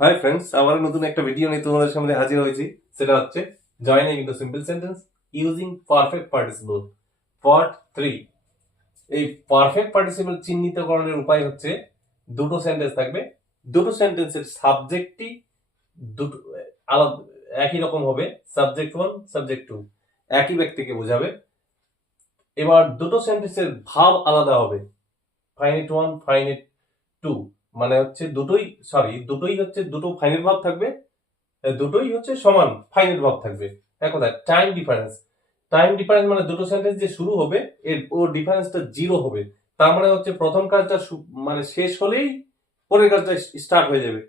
Hi friends, আবার নতুন একটা ভিডিও নিয়ে তোমাদের সামনে হাজির হয়েছি। সেটা হচ্ছে joining into simple sentence using perfect participle part 3। এই পারফেক্ট পার্টিসিপল চিহ্নিতকরণের উপায় হচ্ছে দুটো সেন্টেন্স থাকবে, দুটো সেন্টেন্সের সাবজেক্টই দুটো আলাদা একই রকম হবে। সাবজেক্ট 1 সাবজেক্ট 2 একই ব্যক্তিকে বোঝাবে। এবার দুটো সেন্টেন্সের ভাব আলাদা হবে, ফাইনিট 1 ফাইনিট 2, মানে হচ্ছে দুটোই হচ্ছে দুটো ফাইনাইট ভার্ব থাকবে, দুটোই হচ্ছে সমান ফাইনাইট ভার্ব থাকবে। এক কথায় টাইম ডিফারেন্স মানে দুটো সেন্টেন্স যে শুরু হবে ওর ডিফারেন্সটা 0 হবে। তার মানে হচ্ছে প্রথম কাজটা মানে শেষ হলেই পরের কাজটা স্টার্ট হয়ে যাবে।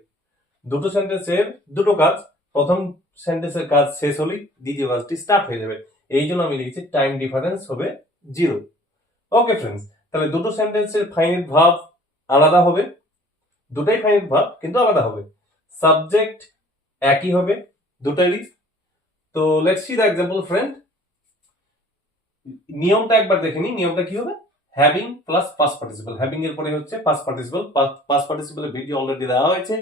দুটো সেন্টেন্সের দুটো কাজ, প্রথম সেন্টেন্সের কাজ শেষ হলেই দ্বিতীয় কাজটি স্টার্ট হয়ে যাবে। এই জন্য আমি লিখেছি টাইম ডিফারেন্স হবে 0। ওকে ফ্রেন্ডস, তাহলে দুটো সেন্টেন্সের ফাইনাইট ভার্ব আলাদা হবে, দুটাই ফাইনাইট ভার্ব কিন্তু আলাদা হবে। সাবজেক্ট একই হবে দুটারই। তো let's see the example friend. নিয়মটা একবার দেখে নিই। নিয়মটা কি হবে? Having plus past participle. Having এর পরে হচ্ছে পাস্ট পার্টিসিপল। পাস্ট পার্টিসিপলের ভিডিও অলরেডি দেওয়া হয়েছে,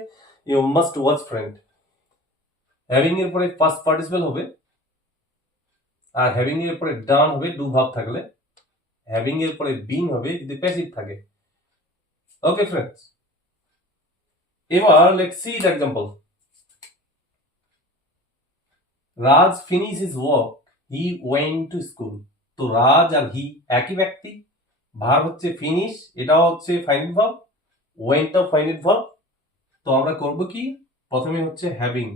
you must watch friend. Having এর পরে পাস্ট পার্টিসিপল হবে, আর হ্যাভিং এর পরে ডান হবে ডু ভার্ব থাকলে, হ্যাভিং এর পরে বিন হবে যদি প্যাসিভ থাকে। ওকে ফ্রেন্ডস, এবার let's see the example. Raj finish his work, he went to school. তো রাজ আর হি একই ব্যক্তি, ভার্ব হচ্ছে ফিনিশ, এটাও হচ্ছে ফাইনাইট ভার্ব, ওয়েন্টটাও ফাইনাইট ভার্ব। তো আমরা করব কি, প্রথমে হচ্ছে হ্যাভিং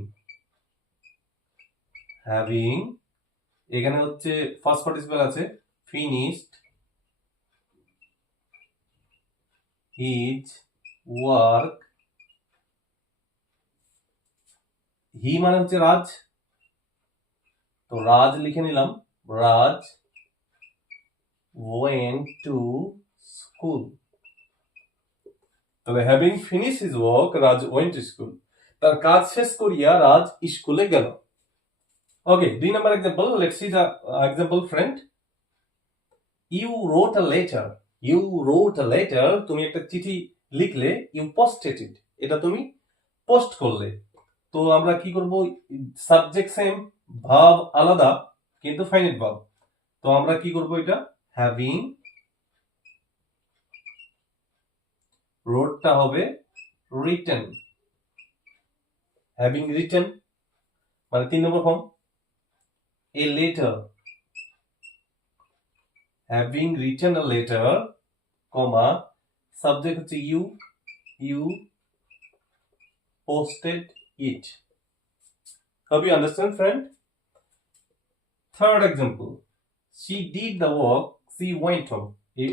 এখানে হচ্ছে ফার্স্ট পার্টিসিপল আছে ফিনিশড হিজ ওয়ার্ক। হি মানে হচ্ছে রাজ, তো রাজ লিখে নিলাম, রাজ went to school। তবে having finish his work Raj went to school, তার কাজ শেষ করিয়া রাজ স্কুলে গেল। Okay, 2 number example. Let's see the example friend. You wrote a letter, তুমি একটা চিঠি লিখলে, ইউ পোস্টেড ইট, এটা তুমি পোস্ট করলে। তো আমরা কি করব, সাবজেক্ট সেম, ভার্ব আলাদা কিন্তু ফাইনাইট ভার্ব। তো আমরা কি করব, এটা হ্যাভিং, রোডটা হবে রিটেন, হ্যাভিং রিটেন মানে 3 number form. A letter, having written a letter, comma, subject হচ্ছে you posted it. Hope you understand, friend? Third example. She did the work, she went home.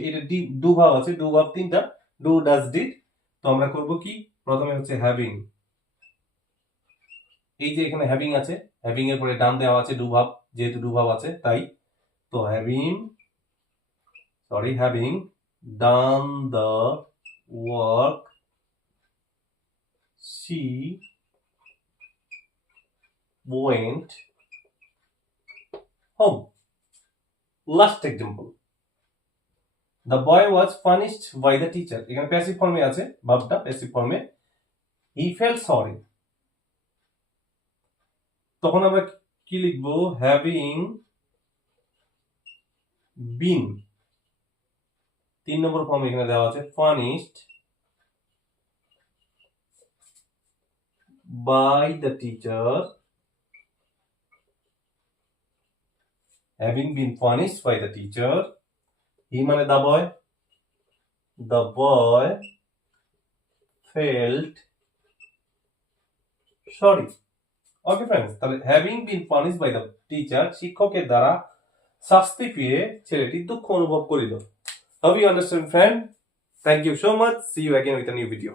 এটা ডু ভার্ব আছে, do verb 3টা, do does did. তো আমরা করব কি, প্রথমে হচ্ছে হ্যাভিং, এই যে এখানে হ্যাভিং আছে, হ্যাভিং এর পরে ডান দেওয়া আছে ডু ভার্ব, যেহেতু ডু ভার্ব আছে তাই। তো having done the work, she went home. Last example. The boy was punished by the teacher. এখানে প্যাসিভ ফর্মে আছে, ভার্বটা প্যাসিভ ফর্মে। He felt sorry. তখন আমরা কি লিখব, হ্যাভিং বিন, 3 নম্বর ফর্ম এখানে দেওয়া আছে, punished by the teacher, having been punished by the teacher, he মানে the boy felt sorry. Okay friends, তাহলে having been punished by the teacher, শিক্ষকের দ্বারা শাস্তি পেয়ে ছেলেটি দুঃখ অনুভব করিল। Hope you understand, friend? Thank you so much. See you again with a new video.